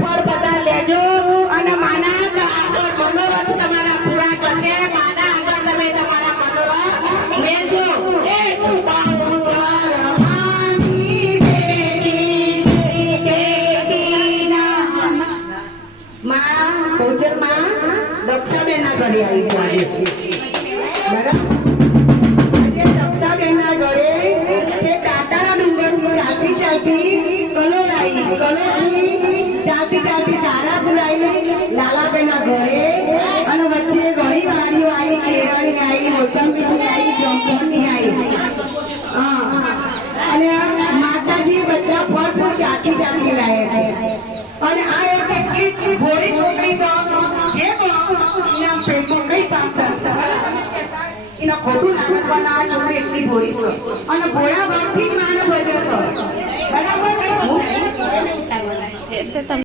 ફળ બધા લેજો અને માના મનોરથ તમારા પૂરા કરશે. માના આગળ તમે તમારા મનોરથ લેજો. દક્ષાબેન ના ઘરે આવી જાય બરાબર. દક્ષાબેન ના ઘરે તે કાંટાળા ડુંગર ચાલતી ચાલતી કલો લાવી, કલોથી ચાલતી ચાલતી તારા પુરાવી લાલાબેન ના ઘરે. અને વચ્ચે ઘણી વાડીઓ આવી, કેળાની આવી, મોસંબીની આવી, જમફળની આવી. હા, અને માતાજી બધા ફળ ચાલતી ચાલતી લાવે. અને આ એક ભોળી છોકરી તો જે કઈ કામ એના ખોટું લાગે પણ આ છોકરી એટલી ભોળી છે અને ભોળા ભરથી જ માનો બધો બરાબર.